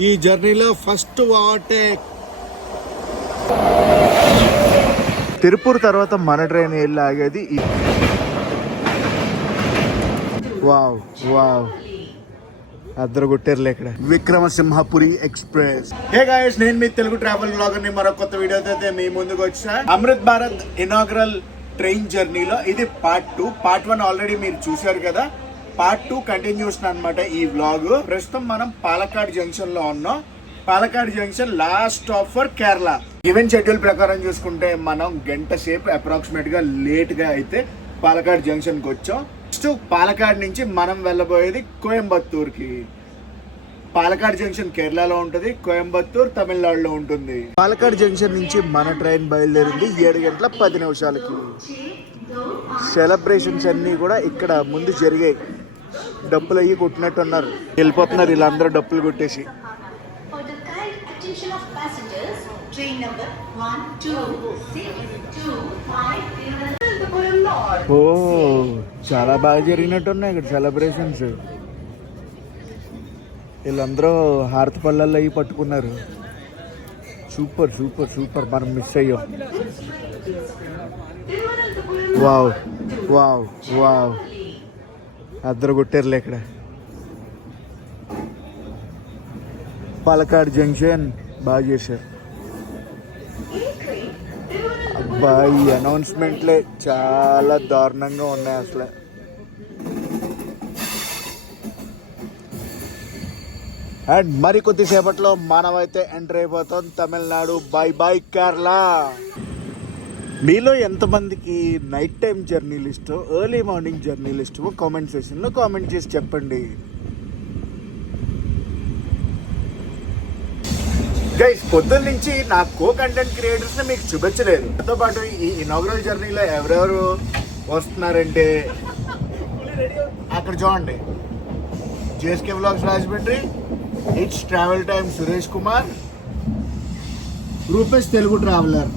ఈ జర్నీలో first overtake. Tirupur తర్వాత మన ట్రైన్ వెళ్ళి ఆగేది. వావ్ వావ్, అద్దరు కొట్టారులే ఇక్కడ. విక్రమసింహపురి ఎక్స్ప్రెస్. హే గాయ్స్, నేను మీ తెలుగు ట్రావెల్ బ్లాగర్ ని మరో కొత్త వీడియోతో అయితే మీ ముందుకు వచ్చా. అమృత్ భారత్ ఇనాగ్రల్ ట్రైన్ జర్నీలో ఇది పార్ట్ 2. పార్ట్ 1 ఆల్రెడీ మీరు చూశారు కదా. పార్ట్ 2 కంటిన్యూషన్ అన్నమాట ఈ వ్లాగ్. ప్రస్తుతం మనం పాలక్కాడ్ జంక్షన్ లో ఉన్నాం. Palakkad junction last stop for Kerala. Even schedule ప్రకారం చూసుకుంటే మనం గంట సేపు అప్రాక్సిమేట్ గా లేట్ గా అయితే పాలక్కాడ్ జంక్షన్ కి వచ్చాం. నెక్స్ట్ పాలక్కాడ్ నుంచి మనం వెళ్ళబోయేది కోయంబత్తూర్ కి. పాలక్కాడ్ జంక్షన్ కేరళలో ఉంటుంది, కోయంబత్తూర్ తమిళనాడులో ఉంటుంది. పాలక్కాడ్ జంక్షన్ నుంచి మన ట్రైన్ బయలుదేరింది 7:10 సెలబ్రేషన్స్ అన్ని కూడా ఇక్కడ ముందు జరిగాయి. డప్పులు అయ్యి కొట్టినట్టున్నారు. వెళ్ళిపోతున్నారు వీళ్ళందరూ డప్పులు కొట్టేసి. ఓ, చాలా బాగా జరిగినట్టున్నాయి ఇక్కడ సెలబ్రేషన్స్. వీళ్ళందరూ హారతి పళ్ళల్లో అయ్యి పట్టుకున్నారు. Super super super. మనం మిస్ అయ్యాం. వావ్ వావ్ వావ్, అద్దరు కొట్టారులే ఇక్కడ. పాలక్కాడ్ జంక్షన్ బాగా చేశారు. అబ్బాయి అనౌన్స్మెంట్లే చాలా దారుణంగా ఉన్నాయి అసలు. అండ్ మరి కొద్దిసేపట్లో మనమైతే ఎంటర్ అయిపోతాం తమిళనాడు. By by Kerala. మీలో ఎంతమందికి నైట్ టైం జర్నీలు ఇష్టం, ఎర్లీ మార్నింగ్ జర్నీలు ఇష్టమో కామెంట్ సెక్షన్లో కామెంట్ చేసి చెప్పండి. గైస్, పొద్దున్న నుంచి నా కో కంటెంట్ క్రియేటర్స్ ని మీకు చూపించలేదు. దాంతో పాటు ఈ ఇనాగ్రల్ జర్నీలో ఎవరెవరు వస్తున్నారంటే అక్కడ చూడండి. JSK vlogs Rajahmundry, it's travel time Suresh Kumar, Rupesh Telugu traveller.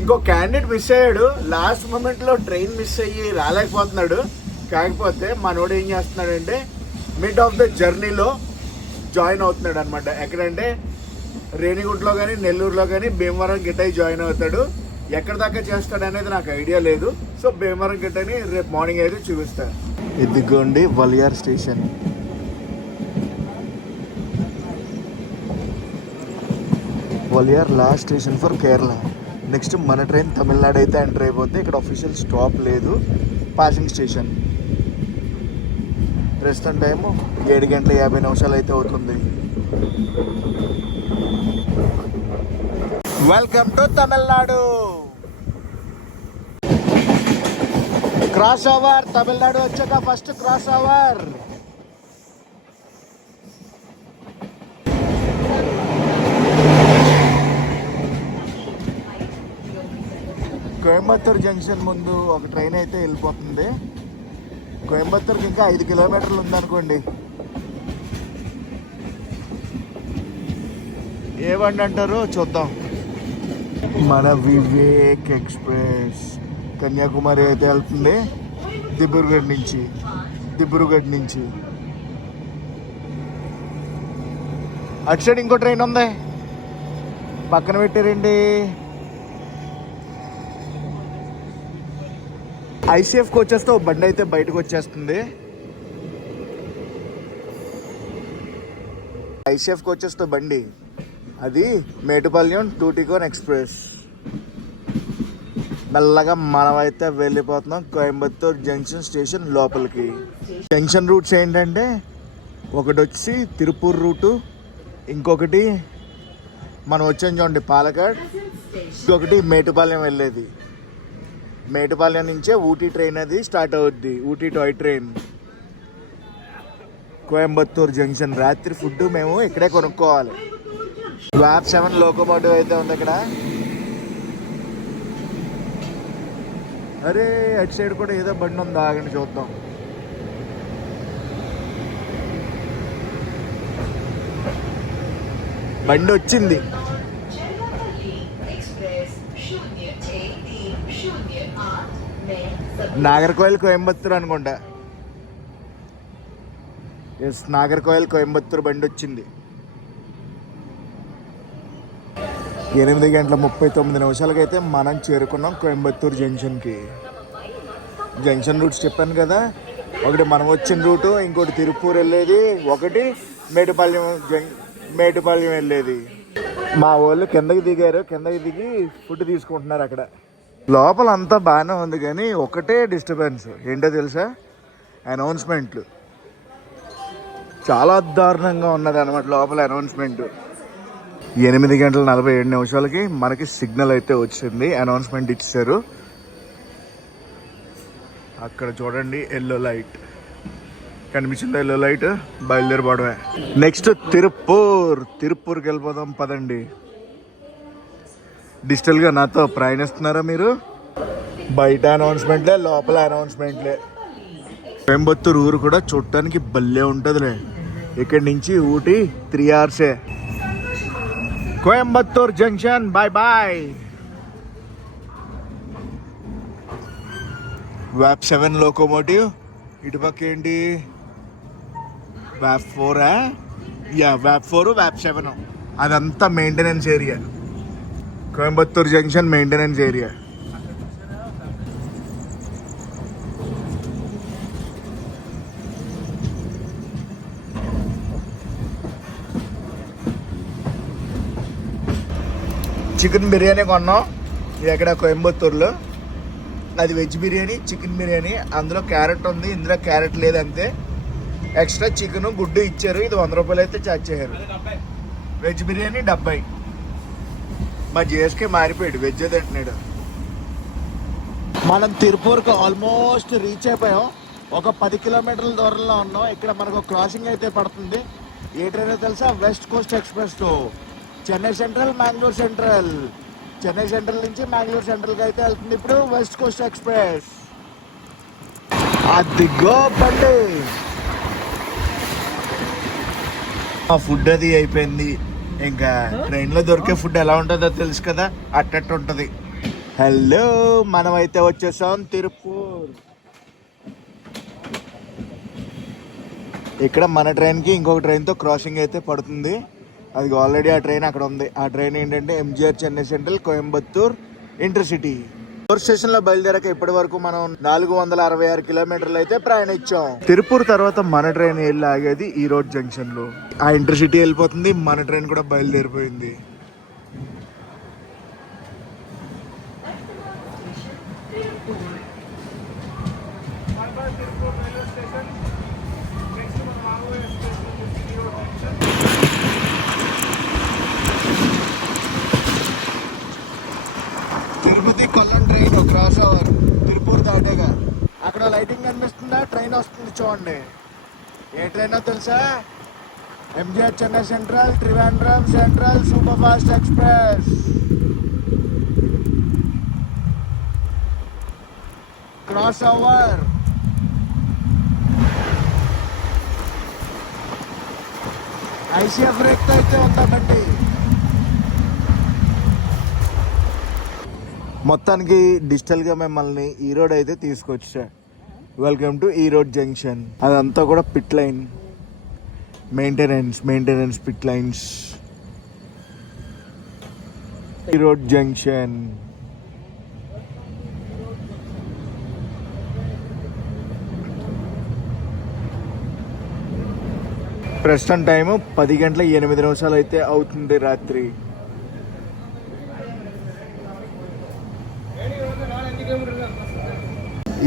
ఇంకో క్యాండిడేట్ మిస్ అయ్యాడు. లాస్ట్ మూమెంట్ లో ట్రైన్ మిస్ అయ్యి రాలేకపోతున్నాడు. కాకపోతే మనోడు ఏం చేస్తున్నాడంటే మిడ్ ఆఫ్ ద జర్నీలో జాయిన్ అవుతున్నాడు అనమాట. ఎక్కడంటే రేణిగుంటలో కానీ నెల్లూరులో కానీ భీమవరం గిట్టై జాయిన్ అవుతాడు. ఎక్కడ దాకా చేస్తాడు అనేది నాకు ఐడియా లేదు. సో భీమవరం గిట్టని రేపు మార్నింగ్ అయితే చూపిస్తాను. ఇదిగోండి Valiyar station. Valiyar last station for Kerala. Next మన ట్రైన్ తమిళనాడు అయితే ఎంటర్ అయిపోతే. ఇక్కడ అఫీషియల్ స్టాప్ లేదు, పాసింగ్ స్టేషన్. ప్రస్తుతం టైము 7:50 అయితే అవుతుంది. Welcome to Tamil Nadu. Cross over. Tamil Nadu వచ్చాక first cross over. Coimbatore junction ముందు ఒక ట్రైన్ అయితే వెళ్ళిపోతుంది. కోయంబత్తూర్కి ఇంకా 5 కిలోమీటర్లు ఉందనుకోండి. ఏ బండి అంటారో చూద్దాం. మన వివేక్ ఎక్స్ప్రెస్ కన్యాకుమారి అయితే వెళ్తుంది. దిబ్రూగఢ్ నుంచి అటు సైడ్ ఇంకో ట్రైన్ ఉంది, పక్కన పెట్టారండి. ఐసీఎఫ్ కోచెస్తో బండి అయితే బయటకు వచ్చేస్తుంది. ఐసీఎఫ్ కోచెస్తో బండి అది మేటుపాలెం టూటికోన్ ఎక్స్ప్రెస్. మెల్లగా మనమైతే వెళ్ళిపోతున్నాం కోయంబత్తూర్ జంక్షన్ స్టేషన్ లోపలికి. జంక్షన్ రూట్స్ ఏంటంటే ఒకటి వచ్చి తిరుపూర్ రూటు, ఇంకొకటి మనం వచ్చాం చూడండి పాలక్కాడ్, ఇంకొకటి మేటుపాలెం వెళ్ళేది. మేటుపాలెం నుంచే ఊటీ ట్రైన్ అది స్టార్ట్ అవుద్ది, Ooty toy train. Coimbatore junction. రాత్రి ఫుడ్ మేము ఇక్కడే కొనుక్కోవాలి. స్వాప్ 7 లోకోమోటివ్ అయితే ఉంది ఇక్కడ. అరే అటు సైడ్ కూడా ఏదో బండి ఉంది, ఆగండి చూద్దాం. బండి వచ్చింది. నాగర్కోయిల్ కోయంబత్తూర్ అనుకుంటా. ఎస్, నాగర్కోయిల్ కోయంబత్తూర్ బండి వచ్చింది. 8:39 అయితే మనం చేరుకున్నాం కోయంబత్తూర్ జంక్షన్కి. జంక్షన్ రూట్స్ చెప్పాను కదా, ఒకటి మనం వచ్చిన రూటు, ఇంకోటి తిరుపూర్ వెళ్ళేది, ఒకటి మేటుపాళ్యం వెళ్ళేది. మా వాళ్ళు కిందకి దిగారు, కిందకి దిగి ఫుడ్ తీసుకుంటున్నారు అక్కడ. లోపల అంతా బాగానే ఉంది కానీ ఒకటే డిస్టర్బెన్స్ ఏంటో తెలుసా? అనౌన్స్మెంట్లు చాలా దారుణంగా ఉన్నది అనమాట లోపల అనౌన్స్మెంట్. 8:47 మనకి సిగ్నల్ అయితే వచ్చింది, అనౌన్స్మెంట్ ఇచ్చారు. అక్కడ చూడండి ఎల్లో లైట్ కనిపించింది, ఎల్లో లైట్, బయలుదేరిపోవడమే. నెక్స్ట్ తిరుపూర్కి వెళ్ళిపోదాం పదండి. డిజిటల్గా నాతో ప్రయాణిస్తున్నారా మీరు? బయట అనౌన్స్మెంట్లే, లోపల అనౌన్స్మెంట్లే. కోయంబత్తూర్ ఊరు కూడా చూడటానికి భలే ఉంటుందిలే. ఇక్కడి నుంచి Ooty 3 hours. Coimbatore junction, bye bye. వ్యాప్ 7 లోకోమోటివ్. ఇటుపక్క ఏంటి? వ్యాప్ 4. వ్యాప్ 4, వ్యాప్ 7. అదంతా maintenance area. Coimbatore junction maintenance area. Chicken biryani కొన్నాం ఎక్కడ కోయంబత్తూర్లో. అది వెజ్ బిర్యానీ, చికెన్ బిర్యానీ. అందులో క్యారెట్ ఉంది, ఇందులో క్యారెట్ లేదంతే. ఎక్స్ట్రా చికెన్ గుడ్డు ఇచ్చారు. ఇది 100 రూపాయలు అయితే ఛార్జ్ చేశారు. వెజ్ బిర్యానీ 70. మా జేఎస్కే మారిపోయాడు, వెజ్ తింటున్నాడు. మనం తిరుపూర్కి ఆల్మోస్ట్ రీచ్ అయిపోయాం. ఒక 10 కిలోమీటర్ల దూరంలో ఉన్నాం. ఇక్కడ మనకు క్రాసింగ్ అయితే పడుతుంది. ఏ ట్రైన్ తెలుసా? West Coast express. Chennai central, Mangalore central. Chennai central నుంచి మ్యాంగ్లూర్ సెంట్రల్కి అయితే వెళ్తుంది ఇప్పుడు వెస్ట్ కోస్ట్ ఎక్స్ప్రెస్. అదిగో బండి. ఫుడ్ అది అయిపోయింది. ఇంకా ట్రైన్లో దొరికే ఫుడ్ ఎలా ఉంటుందో తెలుసు కదా, అట్టట్టు ఉంటుంది. హలో, మనం అయితే వచ్చేసాం తిరుపూర్. ఇక్కడ మన ట్రైన్కి ఇంకొక ట్రైన్తో క్రాసింగ్ అయితే పడుతుంది. అది ఆల్రెడీ ఆ ట్రైన్ అక్కడ ఉంది. ఆ ట్రైన్ ఏంటంటే MGR Chennai central Coimbatore intercity. Station లో బయలుదేరాక ఇప్పటి వరకు మనం 466 కిలోమీటర్లు అయితే ప్రయాణించాం. తిరుపూర్ తర్వాత మన ట్రైన్ వెళ్ళి ఆగేది ఈ రోడ్ జంక్షన్ లో. ఆ ఇంటర్సిటీ వెళ్ళిపోతుంది, మన ట్రైన్ కూడా బయలుదేరిపోయింది. Tirupati Kollam train cross over Tiruppur దాటేగా. అక్కడ లైటింగ్ కనిపిస్తుందా? ట్రైన్ వస్తుంది చూడండి. ఏ ట్రైనో తెలుసా? MGR Chennai central Trivandrum central super fast express. Cross over. ICF rake తో అయితే ఉందామండి. మొత్తానికి డిజిటల్గా మిమ్మల్ని ఈ రోడ్ అయితే తీసుకొచ్చా. వెల్కమ్ టు ఈ రోడ్ జంక్షన్. అదంతా కూడా pit line, maintenance pit lines. ఈ రోడ్ జంక్షన్. ప్రస్తుతం టైము 10:08 అయితే అవుతుంది రాత్రి.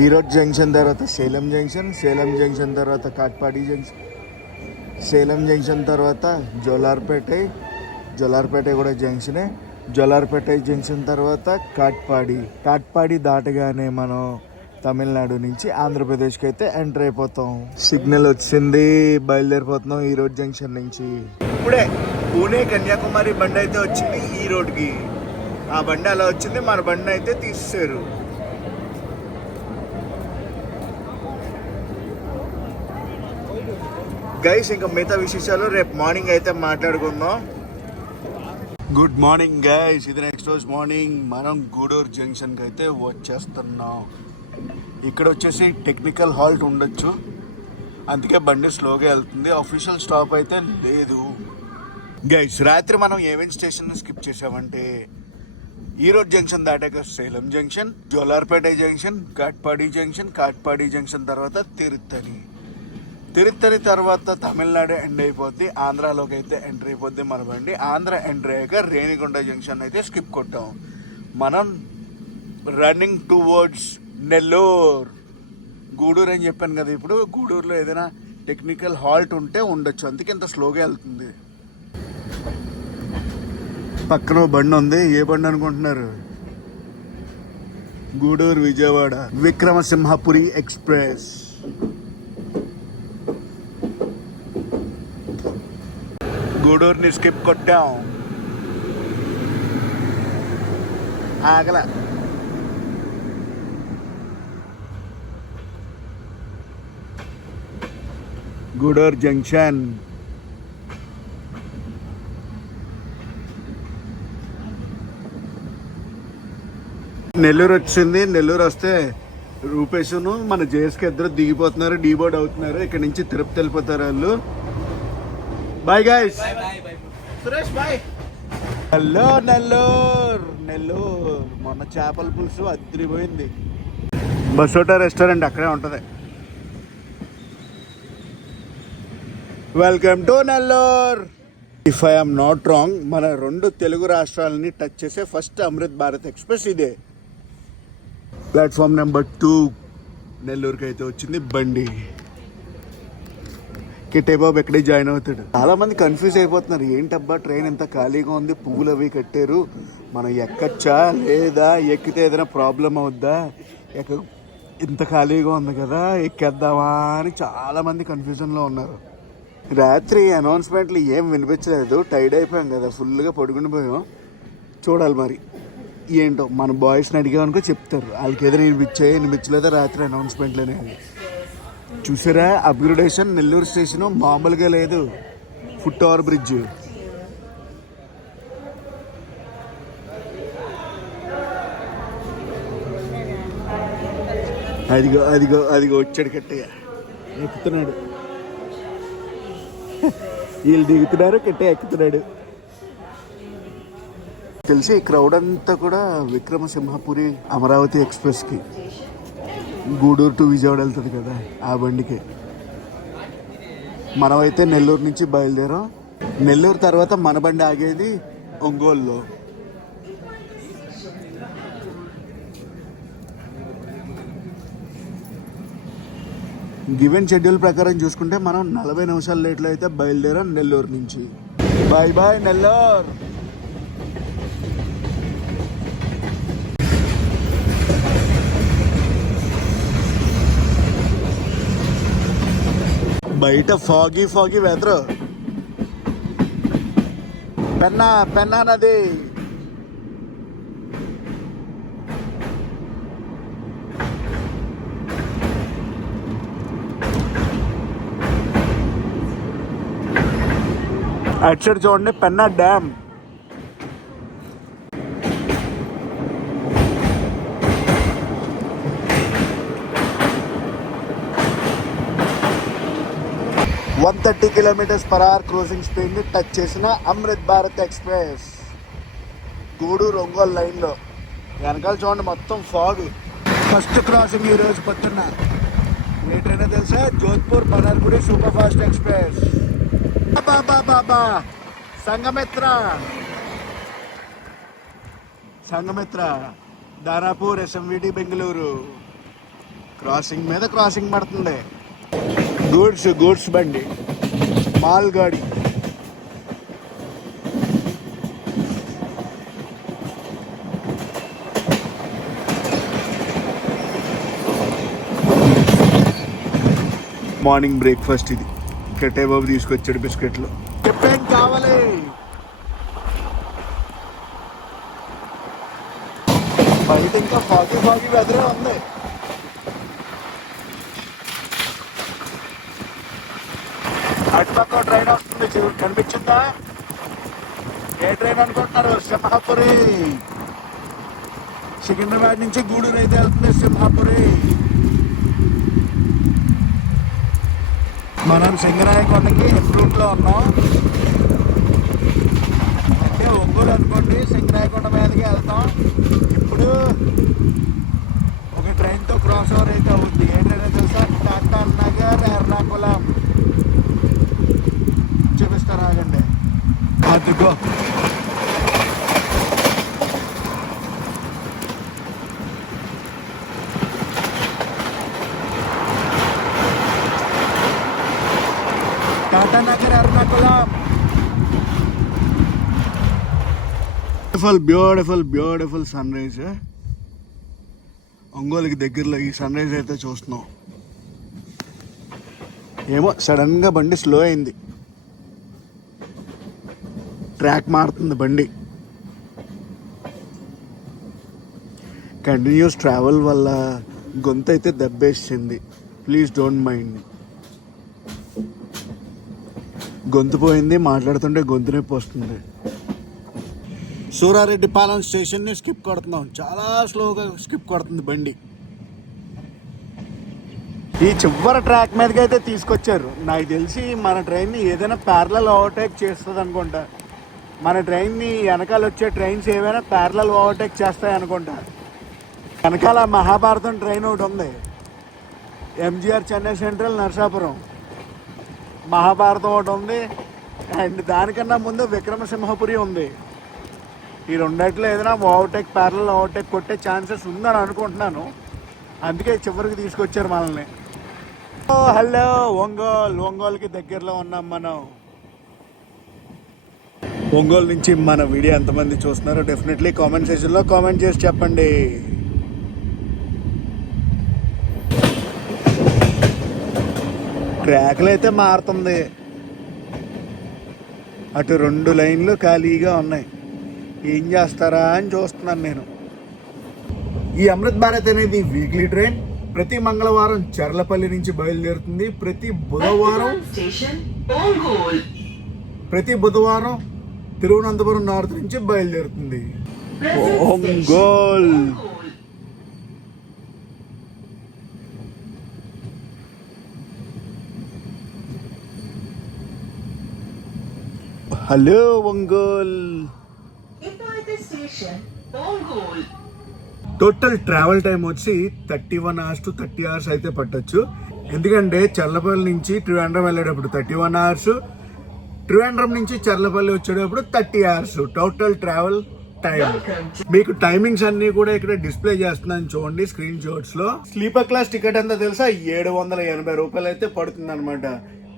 ఈరోడ్ జంక్షన్ తర్వాత సేలం జంక్షన్ తర్వాత కాట్పాడి జంక్షన్, సేలం జంక్షన్ తర్వాత జోలార్పేట కూడా జంక్షనే. జోలార్పేట జంక్షన్ తర్వాత కాట్పాడి దాటగానే మనం తమిళనాడు నుంచి ఆంధ్రప్రదేశ్కి అయితే ఎంటర్ అయిపోతాం. సిగ్నల్ వచ్చింది, బయలుదేరిపోతున్నాం ఈ రోడ్ జంక్షన్ నుంచి. ఇప్పుడే పూణే కన్యాకుమారి బండి అయితే వచ్చింది ఈ రోడ్కి. ఆ బండి అలా వచ్చింది, మన బండి అయితే తీసేశారు. గైస్, ఇంకా మిగతా విశేషాలు రేపు మార్నింగ్ అయితే మాట్లాడుకుందాం. గుడ్ మార్నింగ్ గైస్, ఇది నెక్స్ట్ రోజు మార్నింగ్. మనం గూడూరు జంక్షన్కి అయితే వచ్చేస్తున్నాం. ఇక్కడ వచ్చేసి టెక్నికల్ హాల్ట్ ఉండొచ్చు. అందుకే బండి స్లోగా వెళ్తుంది. అఫీషియల్ స్టాప్ అయితే లేదు. గైస్, రాత్రి మనం ఏమేమి స్టేషన్ స్కిప్ చేసామంటే ఈరోడ్ జంక్షన్ దాటాక Salem junction, Jolarpet junction, Katpadi junction తర్వాత తిరుత్తని తర్వాత తమిళనాడు ఎండ్ అయిపోద్ది. ఆంధ్రాలోకి అయితే ఎంటర్ అయిపోద్ది మన బండి. ఆంధ్ర ఎంటర్ అయ్యాక రేణిగుంట జంక్షన్ అయితే స్కిప్ కొట్టాం. మనం రన్నింగ్ టువర్డ్స్ నెల్లూరు. గూడూరు అని చెప్పాను కదా, ఇప్పుడు గూడూరులో ఏదైనా టెక్నికల్ హాల్ట్ ఉంటే ఉండొచ్చు, అందుకే ఇంత స్లోగా వెళ్తుంది. పక్కన బండి ఉంది. ఏ బండి అనుకుంటున్నారు? గూడూరు విజయవాడ విక్రమసింహపురి ఎక్స్ప్రెస్. గూడూరుని స్కిప్ కొట్టాం. ఆగల గూడూరు జంక్షన్. నెల్లూరు వచ్చింది. నెల్లూరు వస్తే రూపేష్ను మన జేఎస్కి ఇద్దరు దిగిపోతున్నారు, డీబోర్డ్ అవుతున్నారు. ఇక్కడ నుంచి తిరుపతి వెళ్ళిపోతారు వాళ్ళు. Bye guys. Suresh bye. Hello Nellore. మొన్న చేపల పులుసు అదిరిపోయింది. బసోటా రెస్టారెంట్ అక్కడే ఉంటుంది. Welcome to Nellore. If I'm not wrong, మన 2 తెలుగు రాష్ట్రాలని టచ్ చేసే ఫస్ట్ అమృత్ భారత్ ఎక్స్ప్రెస్ ఇదే. ప్లాట్ఫామ్ నెంబర్ 2 నెల్లూరుకి అయితే వచ్చింది బండి. కిట్టే బాబు ఎక్కడే జాయిన్ అవుతాడు. చాలా మంది కన్ఫ్యూజ్ అయిపోతున్నారు, ఏంటబ్బా ట్రైన్ ఎంత ఖాళీగా ఉంది, పువ్వులు అవి కట్టారు, మనం ఎక్కచ్చా లేదా, ఎక్కితే ఏదైనా ప్రాబ్లం అవుద్దా, ఇంత ఖాళీగా ఉంది కదా ఎక్కేద్దామా అని చాలా మంది కన్ఫ్యూజన్లో ఉన్నారు. రాత్రి అనౌన్స్మెంట్లు ఏం వినిపించలేదు, టైర్డ్ అయిపోయాం కదా, ఫుల్గా పడుకుని పోయాం. చూడాలి మరి ఏంటో, మన బాయ్స్ని అడిగామనుకో చెప్తారు, వాళ్ళకి ఏదైనా వినిపించలేదా రాత్రి అనౌన్స్మెంట్లు అనేది. చూసారా అప్గ్రేడేషన్, నెల్లూరు స్టేషన్ మామూలుగా లేదు. Foot over bridge. అదిగో వచ్చాడు కట్టయ్య, ఎక్కుతున్నాడు. వీళ్ళు దిగుతున్నారు, కట్టయ్య ఎక్కుతున్నాడు. తెలిసి ఈ క్రౌడ్ అంతా కూడా విక్రమసింహపురి అమరావతి ఎక్స్ప్రెస్కి, గూడూరు టు విజయవాడ వెళ్తుంది కదా ఆ బండికి. మనమైతే నెల్లూరు నుంచి బయలుదేరాం. నెల్లూరు తర్వాత మన బండి ఆగేది ఒంగోలులో. గివెన్ షెడ్యూల్ ప్రకారం చూసుకుంటే మనం 40 నిమిషాల లేట్లో అయితే బయలుదేరాం నెల్లూరు నుంచి. Bye bye Nellore. బయట ఫాగీ వెదర్. పెన్నా నది. అటు సైడ్ చూడండి Penna dam. $130 km/h cruising speed ని టచ్ చేసిన అమృత్ భారత్ ఎక్స్ప్రెస్ గూడూరు ఒంగోలు లైన్ లో. వెనకాల చూడండి మొత్తం ఫాగ్. ఫస్ట్ క్రాసింగ్ ఈ రోజు పొద్దున్న. ఏ ట్రైన్ తెలుసా? Jodhpur Banargudi super fast express. బాబా సంగమిత్ర దానాపూర్ SMVT బెంగళూరు. క్రాసింగ్ మీద క్రాసింగ్ పడుతుంది. గూడ్స్ బండి, మాల్ గాడి. మార్నింగ్ బ్రేక్ఫాస్ట్ ఇది. కట్టే బాబు తీసుకొచ్చాడు బిస్కెట్లు. చెప్పేం కావాలి? బయట ఇంకా ఫాగీ వెదరే ఉంది. అటుపక్క ట్రైన్ వస్తుంది, కనిపించిందా? ఏ ట్రైన్ అనుకుంటున్నారు? సింహాపురి. సికింద్రాబాద్ నుంచి గూడూరు అయితే వెళ్తుంది సింహాపురి. మనం సింగరాయకొండకి ఎఫ్ రూట్లో ఉన్నాం. అంటే ఒంగోలు అనుకోండి, సింగరాయకొండ మీదకి వెళ్తాం. ఇప్పుడు ఒక ట్రైన్తో క్రాస్ ఓవర్ అయితే అవుద్ది. ఏ ట్రైన్ తెలుసా? టాటా నగర్ ఎర్నాకుళం. చూపిస్తారు ఆగండి. అదిగో Tata Nagar Ernakulam. Beautiful beautiful sunrise. ఒంగోలుకి దగ్గరలో ఈ సన్ రైజ్ అయితే చూస్తున్నాం. ఏమో సడన్గా బండి స్లో అయింది, ట్రాక్ మారుతుంది బండి. కంటిన్యూస్ ట్రావెల్ వల్ల గొంతు అయితే దెబ్బేసింది. Please don't mind. గొంతు పోయింది, మాట్లాడుతుంటే గొంతు నొప్పి వస్తుంది. సూరారెడ్డిపాలెం స్టేషన్ని స్కిప్ కొడుతున్నాం. చాలా స్లోగా స్కిప్ కొడుతుంది బండి. ఈ చివరి ట్రాక్ మీదకి అయితే తీసుకొచ్చారు. నాకు తెలిసి మన ట్రైన్ని ఏదైనా ప్యారలల్ ఓవర్టేక్ చేస్తుంది అనుకుంటా. మన ట్రైన్ని వెనకాల వచ్చే ట్రైన్స్ ఏవైనా ప్యారలల్ ఓవర్టేక్ చేస్తాయి అనుకుంటా. వెనకాల మహాభారతం ట్రైన్ ఒకటి ఉంది, ఎంజీఆర్ చెన్నై సెంట్రల్ నరసాపురం. మహాభారతం ఒకటి ఉంది, అండ్ దానికన్నా ముందు విక్రమసింహపురి ఉంది. ఈ రెండిట్లో ఏదైనా ఓవర్టేక్ ప్యారలల్ ఓవర్టేక్ కొట్టే ఛాన్సెస్ ఉందని అనుకుంటున్నాను. అందుకే చివరికి తీసుకొచ్చారు మనల్ని. హలో ఒంగోలుకి దగ్గరలో ఉన్నాం మనం. ఒంగోలు నుంచి మన వీడియో ఎంతమంది చూస్తున్నారో డెఫినెట్లీ కామెంట్ సెక్షన్లో కామెంట్ చేసి చెప్పండి. ట్రాక్లు అయితే మారుతుంది. అటు 2 లైన్లు ఖాళీగా ఉన్నాయి. ఏం చేస్తారా అని చూస్తున్నాను నేను. ఈ అమృత్ భారత్ అనేది వీక్లీ ట్రైన్. ప్రతి మంగళవారం చర్లపల్లి నుంచి బయలుదేరుతుంది. ప్రతి బుధవారం తిరువనంతపురం నార్త్ నుంచి బయలుదేరుతుంది. Ongole. Hello Ongole. Total travel time వచ్చి 31 hours to 30 hours అయితే పట్టొచ్చు. ఎందుకంటే చర్లపల్లి నుంచి ట్రివాండ్రం వెళ్ళేటప్పుడు 31 hours, ట్రివాండ్రం నుంచి చర్లపల్లి వచ్చేటప్పుడు 30 hours టోటల్ ట్రావెల్ టైం. మీకు టైమింగ్స్ అన్ని కూడా ఇక్కడ డిస్ప్లే చేస్తున్నాను చూడండి స్క్రీన్ షాట్స్ లో. స్లీపర్ క్లాస్ టికెట్ అంతా తెలుసా 780 రూపాయలు అయితే పడుతుంది అనమాట.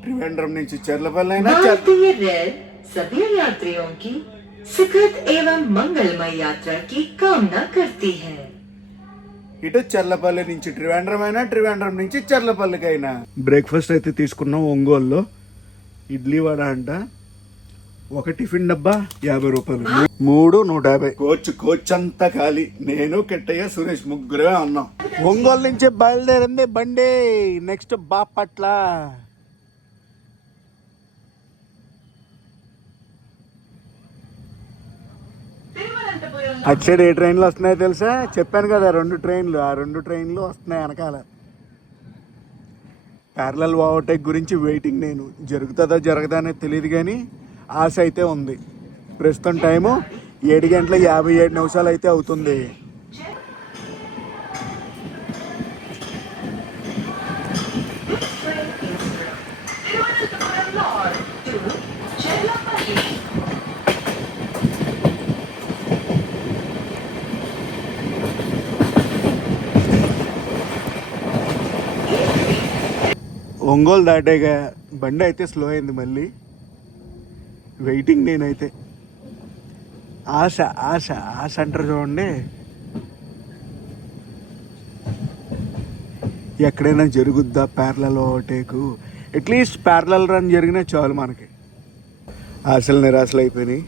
ట్రివాండ్రం నుంచి చర్లపల్లి అయినా सभी यात्रियों की सुखद एवं मंगलमय यात्रा की कामना करती है. ఇటు చర్లపల్లి నుంచి ట్రివాండ్రం అయినా, ట్రివాండ్రం నుంచి చర్లపల్లికి అయినా. బ్రేక్ఫాస్ట్ అయితే తీసుకున్నాం ఒంగోలులో. ఇడ్లీ వడ అంట. ఒక టిఫిన్ డబ్బా 50 రూపాయలు, 3 150. కోచ్ అంతా ఖాళీ. నేను కిట్టయ్య సురేష్ ముగ్గురే ఉన్నాం. ఒంగోలు నుంచి బయలుదేరింది బండి. నెక్స్ట్ బాపట్ల. అటు సైడ్ ఏ ట్రైన్లు వస్తున్నాయో తెలుసా? చెప్పాను కదా 2 ట్రైన్లు. ఆ 2 ట్రైన్లు వస్తున్నాయి వెనకాల. ప్యారలల్ ఓవర్టేక్ గురించి వెయిటింగ్ నేను. జరుగుతుందా జరగదా అనేది తెలియదు కానీ ఆశ అయితే ఉంది. ప్రస్తుతం టైము 7:57 అయితే అవుతుంది. ఒంగోలు దాటాగా బండి అయితే స్లో అయింది మళ్ళీ. వెయిటింగ్ నేనైతే. ఆశ ఆశ ఆశ అంటారు చూడండి. ఎక్కడైనా జరుగుద్దా ప్యారలల్ ఓవర్టేకు? అట్లీస్ట్ ప్యారలల్ రన్ జరిగినా చాలు మనకి. ఆశలు నిరాశలు అయిపోయినాయి.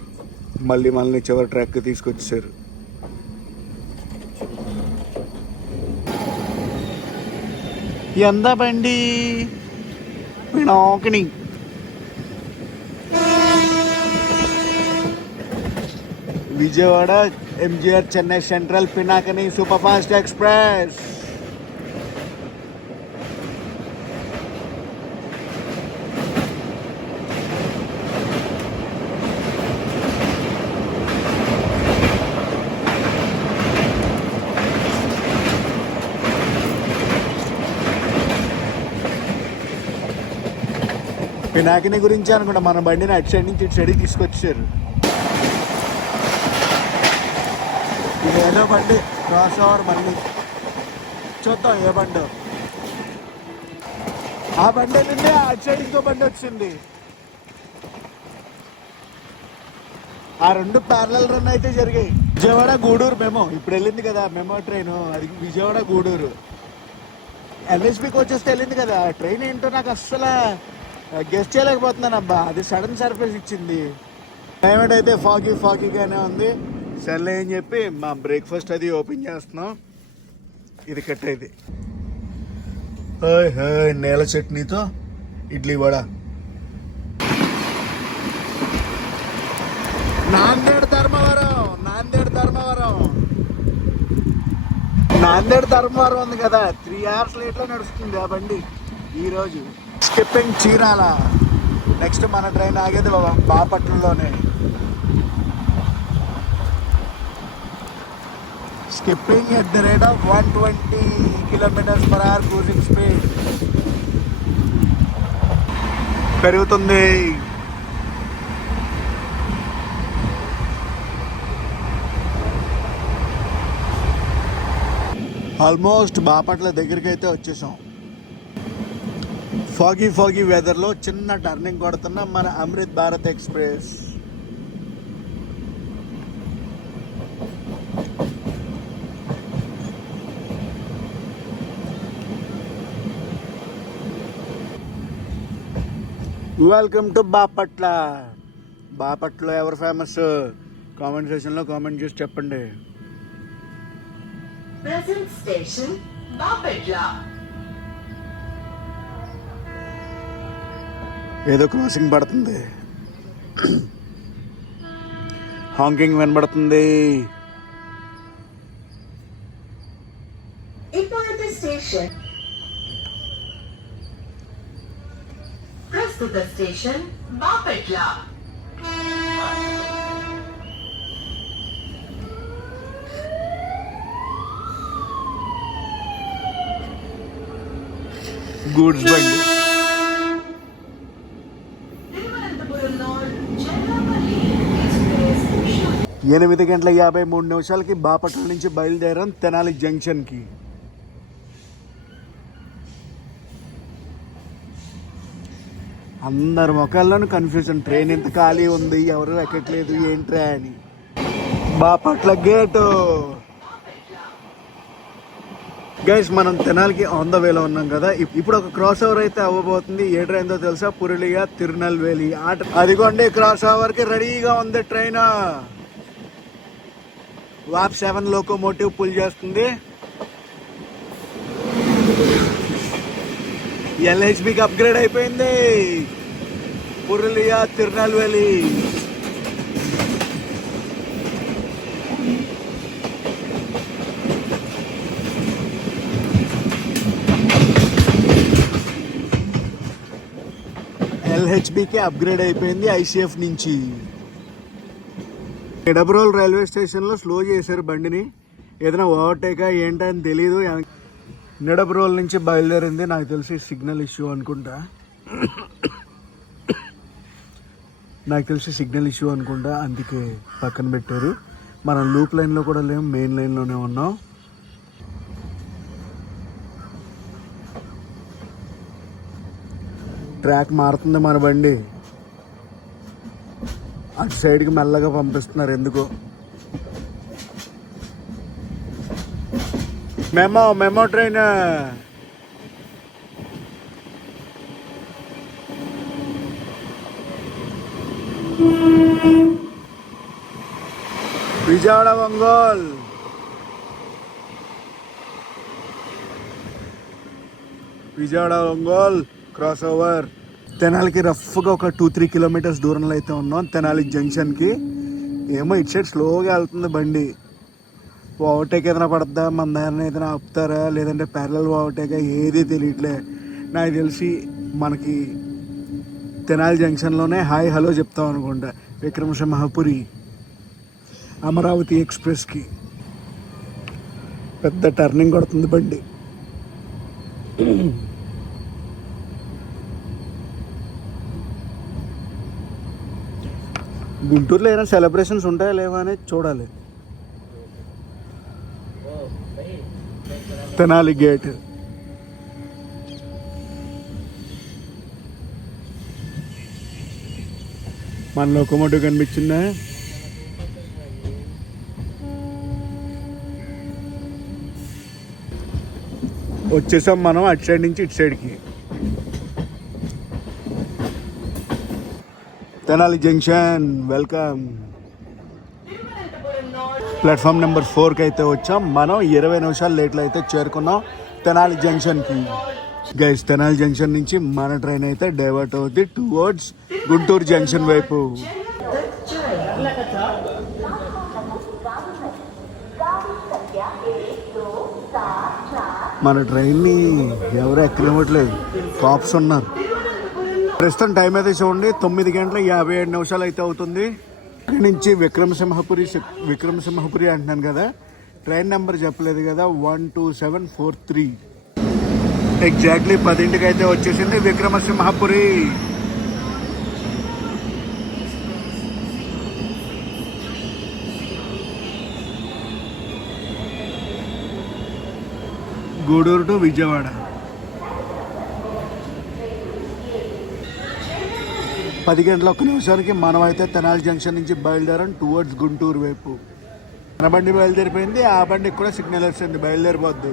మళ్ళీ చివరి ట్రాక్కి తీసుకొచ్చేసారు. ఎంత బండి Pinakini. Vijayawada MGR Chennai central Pinakini super fast express. Pinakini గురించి అనుకుంటా మన బండిని అటు సైడ్ నుంచి ఇటు సైడ్కి తీసుకొచ్చారు. ఇది ఏదో బండి క్రాస్ ఓవర్ మళ్ళీ చూద్దాం ఏ బండి. ఆ బండి వెళ్ళింది, అటు సైడ్ ఇంకో బండి వచ్చింది. ఆ రెండు ప్యారలల్ రన్ అయితే జరిగాయి. విజయవాడ గూడూరు మెమో ఇప్పుడు వెళ్ళింది కదా, మెమో ట్రైన్, అది విజయవాడ గూడూరు. ఎన్ఎస్పి కోచెస్ వెళ్ళింది కదా, ట్రైన్ ఏంటో నాకు అస్సలు గెస్ట్ చేయలేకపోతున్నాను అబ్బా. అది సడన్ సర్ప్రైజ్ ఇచ్చింది. క్లైమేట్ అయితే ఫాగీగానే ఉంది. సర్లే అని చెప్పి మా బ్రేక్ఫాస్ట్ అది ఓపెన్ చేస్తున్నాం. ఇది కట్టేది నేల చట్నీతో ఇడ్లీ వడ. నాందేడ్ ధర్మవరం ఉంది కదా, 3 hours లేట్లో నడుస్తుంది ఆ బండి ఈరోజు. స్కిప్పింగ్ చీరాల. నెక్స్ట్ మన ట్రైన్ ఆగేది బాపట్లలోనే. Skipping at the rate of 120 km/h cruising speed పెరుగుతుంది. ఆల్మోస్ట్ బాపట్ల దగ్గరికి అయితే వచ్చేసాం. ఫాగీ వెదర్లో చిన్న టర్నింగ్ కొడుతున్న మన Amrit Bharat express. Welcome to Bapatla. బాపట్లలో ఎవరు ఫేమస్? కామెంట్ సెక్షన్లో కామెంట్ చేసి చెప్పండి. Present station, Bapatla. ఏదో క్రాసింగ్ పడుతుంది, హాంకింగ్ వినబడుతుంది. Ipurata station. Prastuta station, Bapatla. Goods బండి. 8:53 బాపట్ల నుంచి బయలుదేరాం తెనాలి జంక్షన్కి. అందరి ముఖాల్లోనూ కన్ఫ్యూజన్. ట్రైన్ ఎంత ఖాళీ ఉంది, ఎవరు ఎక్కట్లేదు ఏంట్రా అని. బాపట్ల గేటు. గైస్ మనం తెనాలికి ఆన్ ద వేలో ఉన్నాం కదా. ఇప్పుడు ఒక క్రాస్ ఓవర్ అయితే అవ్వబోతుంది. ఏ ట్రైన్ తో తెలుసా? పురులియా తిరునల్వేలి. అదిగోండి క్రాస్ ఓవర్ కి రెడీగా ఉంది ట్రైన్. వాప్ 7 లోకోమోటివ్ పుల్ చేస్తుంది. ఎల్హెచ్బికి అప్గ్రేడ్ అయిపోయింది. పురులియా తిరునల్వేలి. ఎల్హెచ్బికి అప్గ్రేడ్ అయిపోయింది ఐసీఎఫ్ నుంచి. ఎడబ్రోల్ రైల్వే స్టేషన్లో స్లో చేశారు బండిని. ఏదైనా ఓవర్టేకా ఏంటని తెలియదు. నిడబ్రోల్ నుంచి బయలుదేరింది. నాకు తెలిసి సిగ్నల్ ఇష్యూ అనుకుంటా. అందుకే పక్కన పెట్టారు. మనం లూప్ లైన్లో కూడా లేము, మెయిన్ లైన్లోనే ఉన్నాం. ట్రాక్ మారుతుంది మన బండి. అటు సైడ్కి మెల్లగా పంపిస్తున్నారు ఎందుకో. Memo train. Vijayawada Ongole. Cross over. తెనాలికి రఫ్గా ఒక 2-3 kilometers దూరంలో అయితే ఉన్నాం తెనాలి జంక్షన్కి. ఏమో ఇటు సైడ్ స్లోగా వెళ్తుంది బండి. ఓవర్టేక్ ఏదైనా పడద్దా, మన దారిని ఏదైనా ఆపుతారా, లేదంటే ప్యారలల్ ఓవర్టేక్ ఏది తెలియట్లే. నాకు తెలిసి మనకి తెనాలి జంక్షన్లోనే హాయ్ హలో చెప్తాం అనుకుంటా. విక్రమసింహపురి అమరావతి ఎక్స్ప్రెస్కి పెద్ద టర్నింగ్ కొడుతుంది బండి. గుంటూరులో ఏమైనా సెలబ్రేషన్స్ ఉంటాయా లేవా అనేది చూడాలి. తెనాలి గేట్. మన లోకోమోటివ్ కనిపించిందా? వచ్చేసాం మనం అటు సైడ్ నుంచి ఇటు సైడ్కి. Tenali junction welcome. Platform number 4కి అయితే వచ్చాం మనం. 20 నిమిషాలు లేట్లో అయితే చేరుకున్నాం తెనాలి జంక్షన్కి. గైస్ తెనాలి జంక్షన్ నుంచి మన ట్రైన్ అయితే డైవర్ట్ అవుతుంది టువర్డ్స్ గుంటూరు జంక్షన్ వైపు. మన ట్రైన్ని ఎవరు ఎక్కనివ్వట్లేదు, కాప్స్ ఉన్నారు. ప్రస్తుతం టైం అయితే చూడండి 9:57 అయితే అవుతుంది. ఇక్కడి నుంచి విక్రమసింహపురి అంటున్నాను కదా, ట్రైన్ నెంబర్ చెప్పలేదు కదా, 12743. ఎగ్జాక్ట్లీ 10ంటికి అయితే వచ్చేసింది విక్రమసింహపురి. గూడూరు టు విజయవాడ. 10:01 మనం అయితే తెనాలి జంక్షన్ నుంచి బయలుదేరాం టువర్డ్స్ గుంటూరు వైపు. మన బండి బయలుదేరిపోయింది, ఆ బండికి కూడా సిగ్నల్ వచ్చింది బయలుదేరిపోద్దు.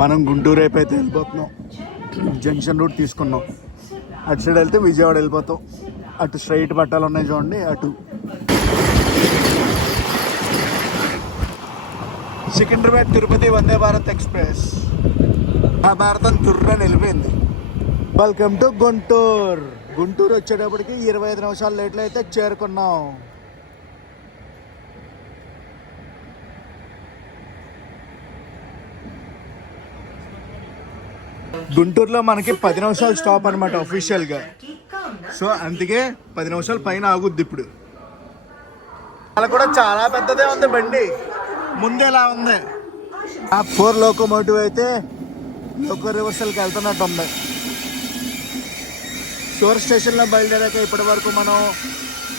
మనం గుంటూరు వైపు అయితే వెళ్ళిపోతున్నాం. జంక్షన్ రూట్ తీసుకున్నాం. అటు సైడ్ వెళ్తే విజయవాడ వెళ్ళిపోతాం. అటు స్ట్రైట్ పట్టాలు ఉన్నాయి చూడండి, అటు. సికింద్రాబాద్ తిరుపతి వందే భారత్ ఎక్స్ప్రెస్. ఆ భారతం తుర్రని వెళ్ళిపోయింది. Welcome to Guntur. గుంటూరు వచ్చేటప్పటికి 25 నిమిషాలు లేట్లో అయితే చేరుకున్నాం. గుంటూరులో మనకి 10 నిమిషాలు స్టాప్ అనమాట అఫీషియల్గా. సో అందుకే 10 నిమిషాలు పైన ఆగుద్ది. ఇప్పుడు అలా కూడా చాలా పెద్దదే ఉంది బండి, ముందు ఎలా ఉంది. ఆ 4 లోకోమోటివ్ అయితే లోకో రివర్సల్కి వెళ్తున్నట్టు ఉంది. షోర్ స్టేషన్లో బయలుదేరాక ఇప్పటి వరకు మనం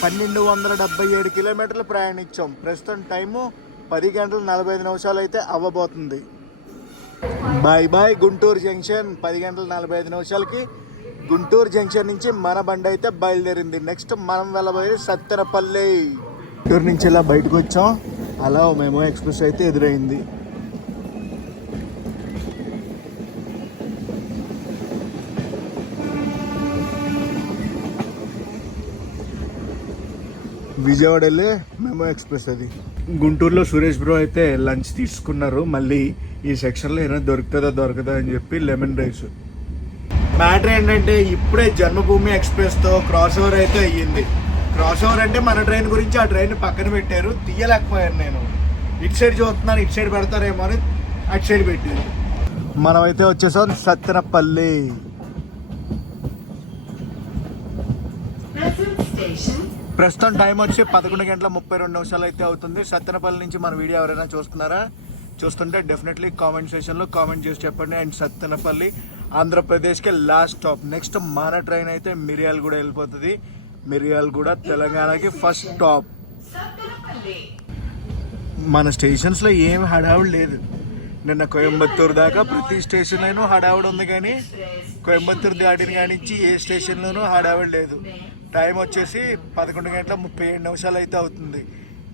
1277 కిలోమీటర్లు ప్రయాణించాం. ప్రస్తుతం టైము 10:45 అయితే అవ్వబోతుంది. Bye bye Guntur junction. 10:45 Guntur junction నుంచి మన బండి అయితే బయలుదేరింది. నెక్స్ట్ మనం వెళ్ళబోయేది సత్తెనపల్లి. గుంటూరు నుంచి ఇలా బయటకు వచ్చాం. అలా మెమో ఎక్స్ప్రెస్ అయితే ఎదురైంది. విజయవాడ వెళ్ళే మెమో ఎక్స్ప్రెస్ అది. గుంటూరులో సురేష్ బ్రో అయితే లంచ్ తీసుకున్నారు. మళ్ళీ ఈ సెక్షన్లో ఏమైనా దొరుకుతుందా అని చెప్పి లెమన్ రైస్. మ్యాటర్ ఏంటంటే ఇప్పుడే జన్మభూమి ఎక్స్ప్రెస్తో క్రాస్ ఓవర్ అయితే అయ్యింది. క్రాస్ ఓవర్ అంటే మన ట్రైన్ గురించి ఆ ట్రైన్ పక్కన పెట్టారు, తీయలేకపోయాను నేను. ఇటు సైడ్ చూస్తున్నాను, ఇటు సైడ్ పెడతారేమో అని అటు సైడ్ పెట్టారు. మనమైతే వచ్చేసాం సత్తెనపల్లి. ప్రస్తుతం టైం వచ్చి 11:32 అయితే అవుతుంది. సత్తెనపల్లి నుంచి మన వీడియో ఎవరైనా చూస్తుంటే డెఫినెట్లీ కామెంట్ సెక్షన్లో కామెంట్ చేసి చెప్పండి. అండ్ సత్తెనపల్లి ఆంధ్రప్రదేశ్కి లాస్ట్ స్టాప్. నెక్స్ట్ మన ట్రైన్ అయితే మిర్యాలగూడ వెళ్ళిపోతుంది. మిర్యాలగూడ తెలంగాణకి ఫస్ట్ స్టాప్. మన స్టేషన్స్లో ఏం హడావుడి లేదు. నిన్న కోయంబత్తూరు దాకా ప్రతి స్టేషన్లోనూ హడావుడి ఉంది, కానీ కోయంబత్తూరు దాటిన కానించి ఏ స్టేషన్లోనూ హడావుడి లేదు. టైం వచ్చేసి 11:37 అయితే అవుతుంది.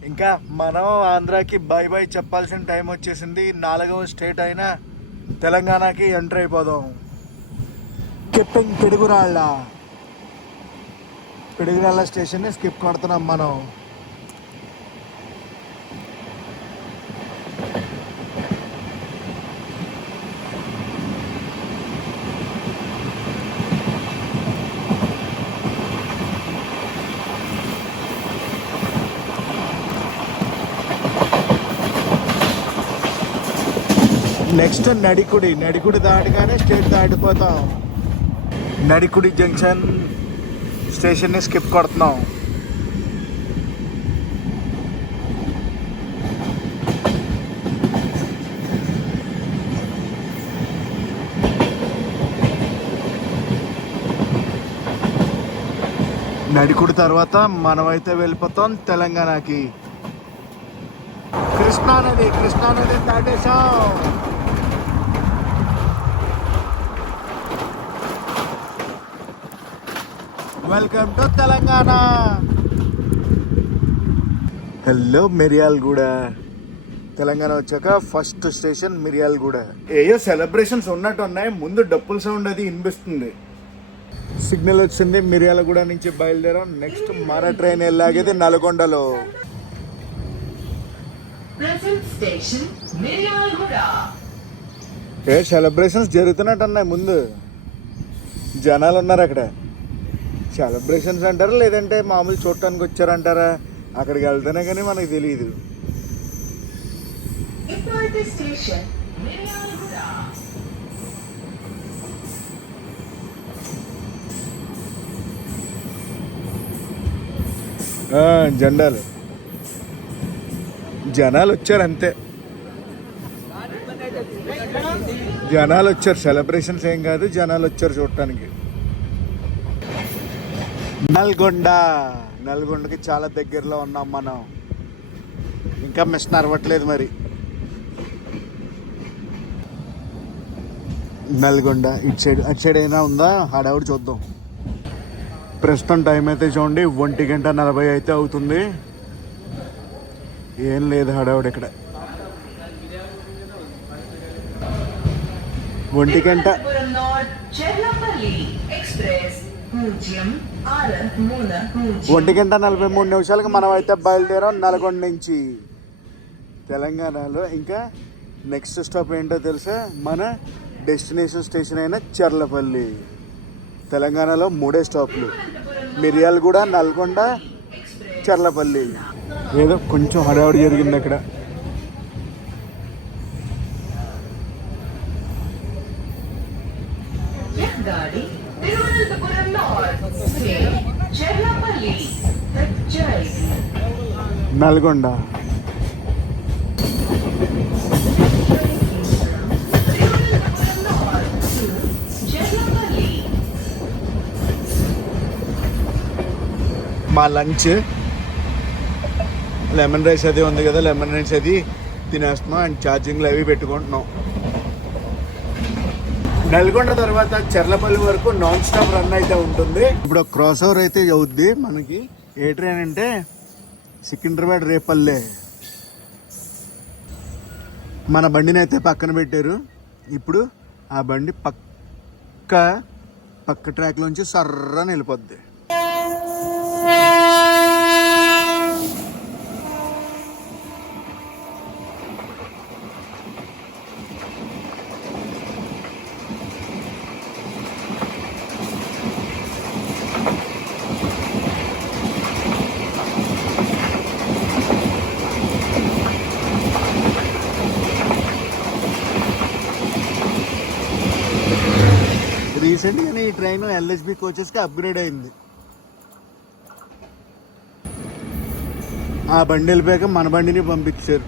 ఇంకా మనం ఆంధ్రాకి బాయ్ బాయ్ చెప్పాల్సిన టైం వచ్చేసింది. 4వ స్టేట్ అయిన తెలంగాణకి ఎంటర్ అయిపోదాం. స్కిప్పింగ్ పిడుగురాళ్ళ స్టేషన్ని స్కిప్ కొడుతున్నాం మనం. నెక్స్ట్ నడికుడి దాటగానే స్టేట్ దాటిపోతాం. నడికుడి జంక్షన్ స్టేషన్ని స్కిప్ కొడుతున్నాం. నడికుడి తర్వాత మనమైతే వెళ్ళిపోతాం తెలంగాణకి. కృష్ణానది దాటేశాం. Welcome to Telangana. Hello Miryalaguda. Telangana వచ్చాక ఫస్ట్ స్టేషన్ మిర్యాలగూడ. ఏయో సెలబ్రేషన్స్ ఉన్నట్టు ఉన్నాయి. ముందు డప్పుల సౌండ్ అది వినిపిస్తుంది. సిగ్నల్ వచ్చింది. మిర్యాలగూడ నుంచి బయలుదేరాం. నెక్స్ట్ మన ట్రైన్ వెళ్ళాగేది నల్గొండలో. Present station Miryalgooda. ఏ సెలబ్రేషన్స్ జరుగుతున్నట్టు ఉన్నాయి. ముందు జనాలు ఉన్నారు అక్కడ. సెలబ్రేషన్స్ అంటారా లేదంటే మామూలు చూడటానికి వచ్చారంటారా? అక్కడికి వెళ్తేనే కానీ మనకు తెలియదు. Ippalti station Miryalgooda. జెండాలు. జనాలు వచ్చారు అంతే. జనాలు వచ్చారు. సెలబ్రేషన్స్ ఏం కాదు, జనాలు వచ్చారు చూడటానికి. నల్గొండకి చాలా దగ్గరలో ఉన్నాం మనం. ఇంకా మిషన్ అరవట్లేదు మరి. నల్గొండ ఇటు సైడ్ అటు సైడ్ అయినా ఉందా హడావుడి చూద్దాం. ప్రస్తుతం టైం అయితే చూడండి 1:40 అయితే అవుతుంది. ఏం లేదు హడావుడి ఇక్కడ. 1:00 Cherlapalli Express 1:43 మనం అయితే బయలుదేరాం నల్గొండ నుంచి. తెలంగాణలో ఇంకా నెక్స్ట్ స్టాప్ ఏంటో తెలుసా? మన డెస్టినేషన్ స్టేషన్ అయిన చర్లపల్లి. తెలంగాణలో 3 స్టాప్లు: మిర్యాలగూడ, నల్గొండ, చర్లపల్లి. ఏదో కొంచెం హడావుడి జరిగింది అక్కడ. गाड़ी तिरुवनंतपुरम नॉर्थ से चेर्लापल्ली तक जाएगी. నల్గొండ. Thiruvananthapuram north to Cherlapalli. మా లంచ్ లెమన్ రైస్ అది ఉంది కదా, లెమన్ రైస్ అది తినేస్తున్నాం అండ్ ఛార్జింగ్లు అవి పెట్టుకుంటున్నాం. నల్గొండ తర్వాత చర్లపల్లి వరకు నాన్ స్టాప్ రన్ అయితే ఉంటుంది. ఇప్పుడు క్రాస్ ఓవర్ అయితే అవుద్ది మనకి. ఏ ట్రైన్ అంటే సికింద్రాబాద్ రేపల్లె. మన బండిని అయితే పక్కన పెట్టారు. ఇప్పుడు ఆ బండి పక్క ట్రాక్లోంచి సర్రని వెళ్ళిపోద్ది. రీసెంట్గానే ఈ ట్రైన్ ఎల్హెచ్బి కోచెస్కి అప్గ్రేడ్ అయింది. ఆ బండి వెళ్ళిపోయాక మన బండిని పంపించారు.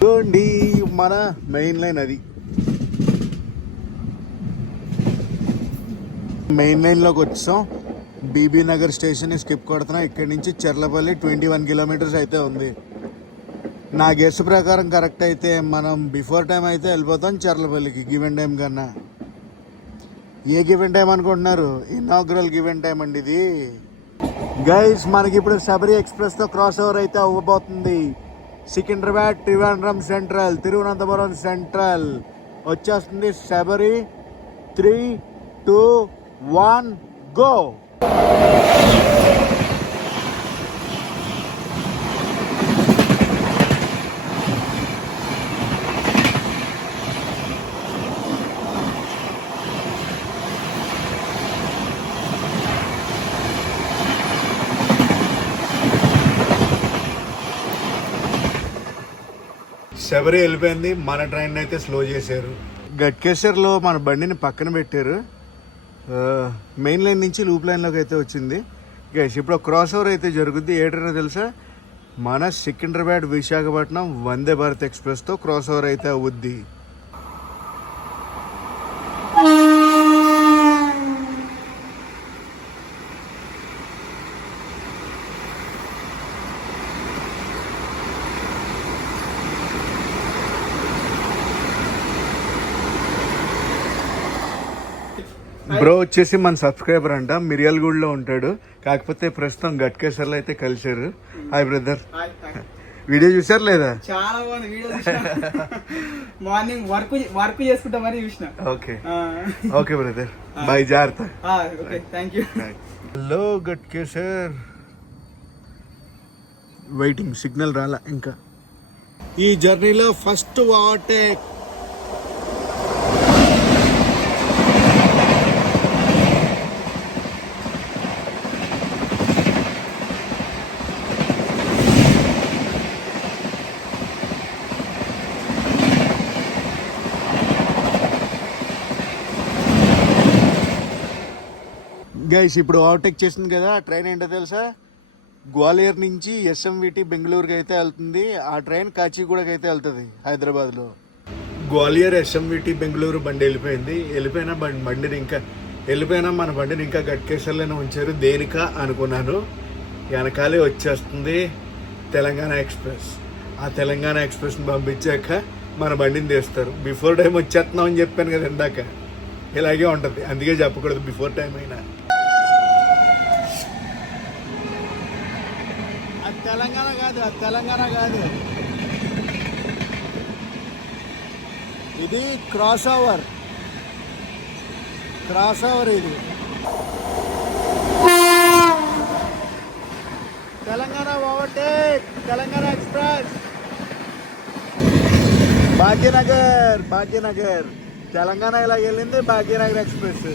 చూడండి మన మెయిన్ లైన్ అది. మెయిన్ లైన్లోకి వచ్చాం. బీబీ నగర్ స్టేషన్ స్కిప్ కొడుతున్నాం. ఇక్కడి నుంచి చర్లపల్లి 21 కిలోమీటర్స్ అయితే ఉంది. నా గెస్ ప్రకారం కరెక్ట్ అయితే మనం బిఫోర్ టైం అయితే వెళ్ళిపోతాం చర్లపల్లికి, గివెన్ టైం కన్నా. ఏ గివెన్ టైం అనుకుంటున్నారు? ఇనాగ్రల్ గివెన్ టైం అండి ఇది. గైస్ మనకి ఇప్పుడు శబరి ఎక్స్ప్రెస్తో క్రాస్ ఓవర్ అయితే అవ్వబోతుంది. సికింద్రాబాద్, ట్రివాండ్రం సెంట్రల్, తిరువనంతపురం సెంట్రల్ వచ్చేస్తుంది. శబరి 3, 2, 1 go. శబరి వెళ్ళిపోయింది, మన ట్రైన్ అయితే స్లో చేశారు. గట్కేసర్లో మన బండిని పక్కన పెట్టారు. మెయిన్ లైన్ నుంచి లూప్ లైన్లోకి అయితే వచ్చింది. గైస్ ఇప్పుడు క్రాస్ ఓవర్ అయితే జరుగుద్ది. ఏంటో తెలుసా, మన సికింద్రాబాద్ విశాఖపట్నం వందే భారత్ ఎక్స్ప్రెస్తో క్రాస్ ఓవర్ అయితే అవుద్ది. బ్రో వచ్చేసి మన సబ్స్క్రైబర్ అంట, మిర్యాలగూడలో ఉంటాడు, కాకపోతే ప్రస్తుతం గట్కేసర్లో అయితే కలిశారు. హాయ్ బ్రదర్, వీడియో చూసారు లేదా? చాలా బాగుంది వీడియో చూసిన. మార్నింగ్ వర్క్ చేసుకుంటా మరి చూసిన. ఓకే ఓకే బ్రదర్, బాయ్, జాగ్రత్త. Okay, thank you. Hello Ghatkesar, waiting, signal రాలా ఇంకా. ఈ జర్నీలో ఫస్ట్ ఓవర్టేక్. గైస్ ఇప్పుడు ఓవర్టేక్ చేసింది కదా, ఆ ట్రైన్ ఏంటో తెలుసా, గ్వాలియర్ నుంచి ఎస్ఎంవిటి బెంగళూరుకి అయితే వెళ్తుంది. ఆ ట్రైన్ కాచిగూడకి అయితే వెళ్తుంది హైదరాబాద్లో. గ్వాలియర్ ఎస్ఎంవిటి బెంగళూరు బండి వెళ్ళిపోయినా మన బండిని ఇంకా గట్కేసర్లోనే ఉంచారు. దేనికా అనుకున్నాను, వెనకాలే వచ్చేస్తుంది తెలంగాణ ఎక్స్ప్రెస్. ఆ తెలంగాణ ఎక్స్ప్రెస్ని పంపించాక మన బండిని తీస్తారు. బిఫోర్ టైం వచ్చేస్తున్నాం అని చెప్పాను కదా ఇందాక, ఇలాగే ఉంటుంది, అందుకే చెప్పకూడదు బిఫోర్ టైం అయినా. అది తెలంగాణ కాదు, ఇది క్రాస్ ఓవర్ ఇది. Telangana overtake, Telangana express. భాగ్యనగర్ తెలంగాణ ఇలా వెళ్ళింది భాగ్యనగర్ ఎక్స్ప్రెస్.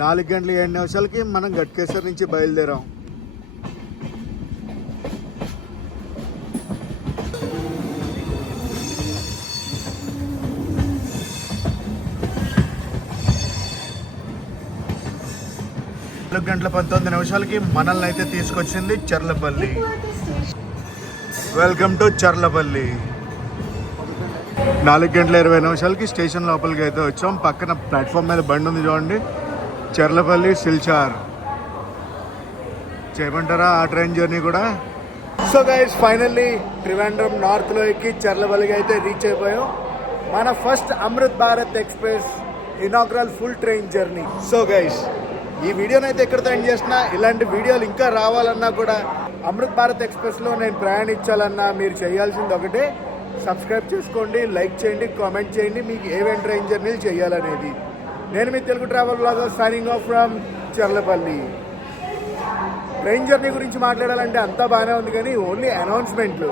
4:07 మనం గట్కేసర్ నుంచి బయలుదేరాం. గంటల 19 నిమిషాలకి మనల్ని అయితే తీసుకొచ్చింది Charlapalli. Welcome to Charlapalli. 4:20 station లోపలికి అయితే వచ్చాం. పక్కన ప్లాట్ఫామ్ మీద బండి ఉంది చూడండి, చర్లపల్లి సిల్చార్. చేయమంటారా ఆ ట్రైన్ జర్నీ కూడా? సో గైస్ ఫైనల్లీ ట్రివాండ్రం నార్త్లో ఎక్కి చర్లపల్లికి అయితే రీచ్ అయిపోయాం. మన first Amrit Bharat express inaugural full train journey. So guys ఈ వీడియోని అయితే ఎక్కడితో ఎండ్ చేస్తున్నా. ఇలాంటి వీడియోలు ఇంకా రావాలన్నా కూడా, అమృత్ భారత్ ఎక్స్ప్రెస్లో నేను ప్రయాణించాలన్నా మీరు చేయాల్సింది ఒకటే, సబ్స్క్రైబ్ చేసుకోండి, లైక్ చేయండి, కామెంట్ చేయండి మీకు ఏమేమి ట్రైన్ జర్నీలు చేయాలనేది. నేను మీ Telugu travel blogger signing off from Cherlapalli. Train journey గురించి మాట్లాడాలంటే అంతా బాగానే ఉంది, కానీ ఓన్లీ అనౌన్స్మెంట్లు.